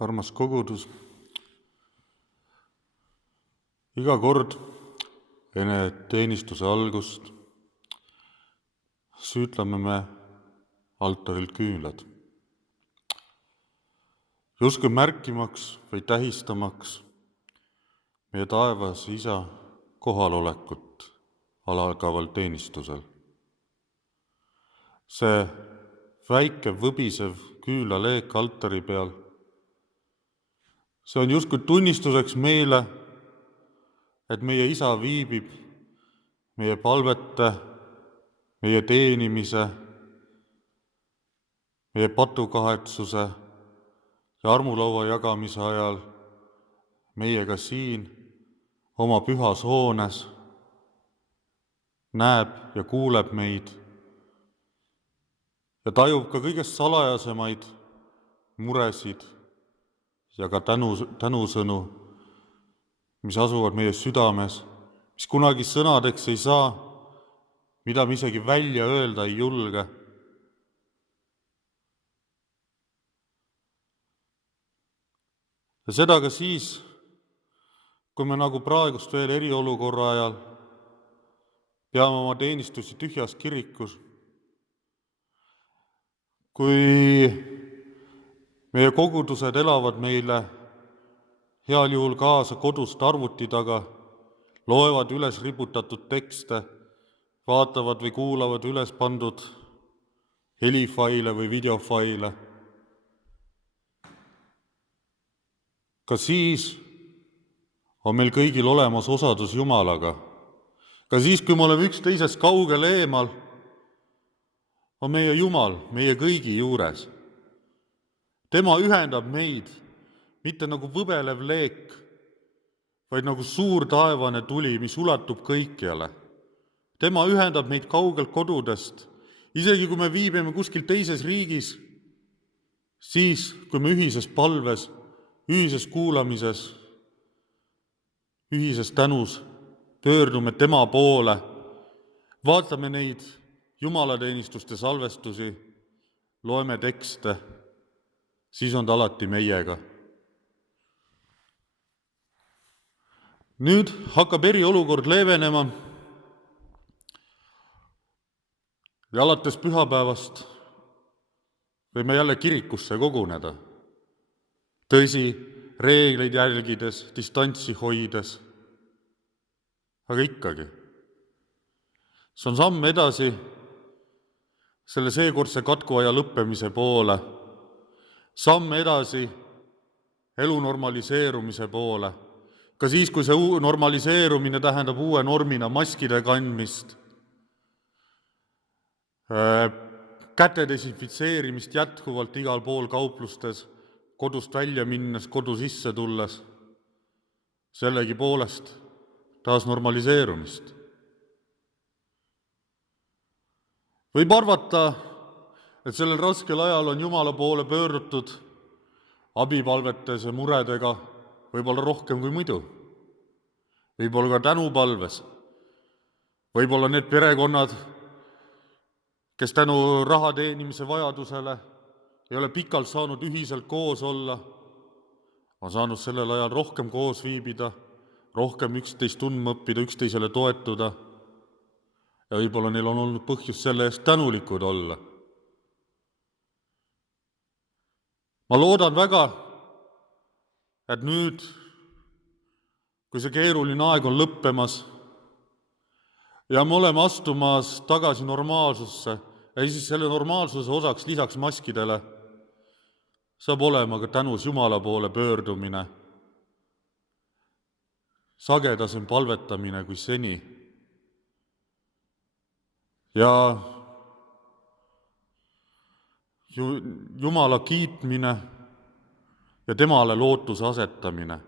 Armas kogudus, iga kord enne teenistuse algust süütleme me altaril küünlad. Justkui märkimaks või tähistamaks meie taevas Isa kohalolekut algaval teenistusel. See väike võbisev küünlaleek altari peal, see on justkui tunnistuseks meile, et meie Isa viibib meie palvete, meie teenimise, meie patukahetsuse ja armulaua jagamise ajal meiega siin oma pühas hoones, näeb ja kuuleb meid ja tajub ka kõigest salajasemaid muresid ja ka tänusõnu, mis asuvad meie südames, mis kunagi sõnadeks ei saa, mida me isegi välja öelda ei julge. Ja seda ka siis, kui me nagu praegust veel eriolukorra ajal peame oma teenistusi tühjas kirikus, kui meie kogudused elavad meile heal juhul kaasa kodust arvuti taga, loevad üles riputatud tekste, vaatavad või kuulavad üles pandud helifaile või videofaile. Ka siis on meil kõigil olemas osadus Jumalaga. Ka siis, kui me oleme üksteisest kaugel eemal, on meie Jumal meie kõigi juures. Tema ühendab meid mitte nagu võbelev leek, vaid nagu suur taevane tuli, mis ulatub kõikjale. Tema ühendab meid kaugelt kodudest, isegi kui me viibime kuskil teises riigis, siis, kui me ühises palves, ühises kuulamises, ühises tänus pöördume tema poole, vaatame neid jumalateenistuste salvestusi, loeme tekste, siis on ta alati meiega. Nüüd hakkab eriolukord leevenema ja alates pühapäevast võime jälle kirikusse koguneda. Tõsi, reegleid jälgides, distantsi hoides, aga ikkagi. See on samm edasi selle seekordse katkuaja lõppemise poole, samm edasi elu normaliseerumise poole. Ka siis, kui see normaliseerumine tähendab uue normina maskide kandmist, käte desinfitseerimist jätkuvalt igal pool kauplustes, kodust välja minnes, kodu sisse tulles, sellegi poolest taas normaliseerumist. Võib arvata, et sellel raskel ajal on Jumala poole pöördutud abipalvetes ja muredega võib-olla rohkem kui muidu. Võib-olla ka tänupalves. Võib-olla need perekonnad, kes tänu raha teenimise vajadusele ei ole pikalt saanud ühiselt koos olla, on saanud sellel ajal rohkem koos viibida, rohkem üksteist tundma õppida, üksteisele toetuda ja võib-olla neil on olnud põhjus selle eest tänulikud olla. Ma loodan väga, et nüüd, kui see keeruline aeg on lõppemas ja me oleme astumas tagasi normaalsusse ja siis selle normaalsuse osaks lisaks maskidele saab olema ka tänus Jumala poole pöördumine, sagedasem palvetamine kui seni ja Jumala kiitmine ja temale lootuse asetamine.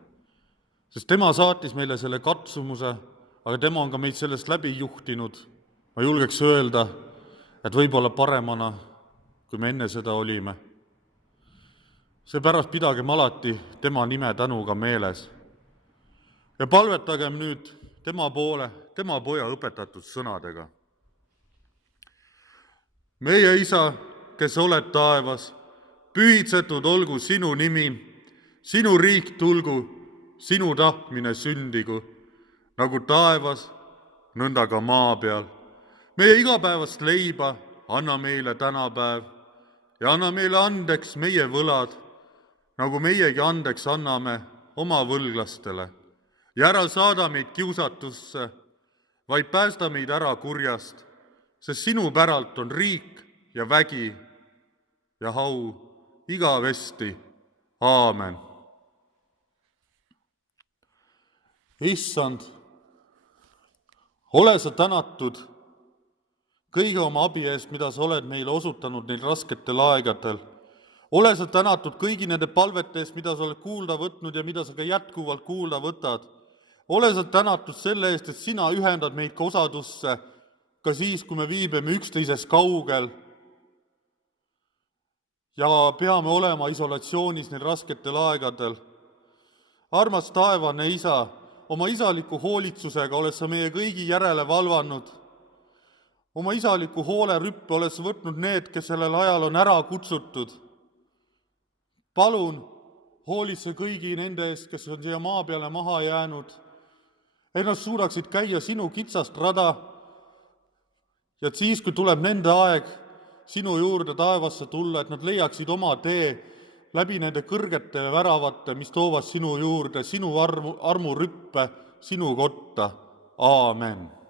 Sest tema saatis meile selle katsumuse, aga tema on ka meid sellest läbi juhtinud. Ma julgeks öelda, et võib-olla paremana, kui me enne seda olime. Seepärast pidagem alati tema nime tänuga meeles. Ja palvetagem nüüd tema poole, tema poja õpetatud sõnadega. Meie Isa, kes oled taevas, pühitsetud olgu sinu nimi, sinu riik tulgu, sinu tahtmine sündigu, nagu taevas, nõnda ka maa peal. Meie igapäevast leiba anna meile tänapäev ja anna meile andeks meie võlad, nagu meiegi andeks anname oma võlglastele. Ja ära saada meid kiusatusse, vaid päästa meid ära kurjast, sest sinu päralt on riik ja vägi ja au igavesti. Aamen. Issand, ole sa tänatud kõige oma abi eest, mida sa oled meile osutanud neil rasketel aegadel. Ole sa tänatud kõigi nende palvete eest, mida sa oled kuulda võtnud ja mida sa ka jätkuvalt kuulda võtad. Ole sa tänatud selle eest, et sina ühendad meid ka osadusse, ka siis, kui me viibime üksteisest kaugel ja peame olema isolatsioonis neil rasketel aegadel. Armas taevane Isa, oma isaliku hoolitsusega oled sa meie kõigi järele valvanud. Oma isaliku hoolerüppe oled sa võtnud need, kes sellel ajal on ära kutsutud. Palun, hoolitse kõigi nende eest, kes on siia maa peale maha jäänud, et nad suudaksid käia sinu kitsast rada ja et siis, kui tuleb nende aeg sinu juurde taevasse tulla, et nad leiaksid oma tee läbi nende kõrgete väravate, mis toovad sinu juurde, sinu armurüppe, sinu kotta. Aamen.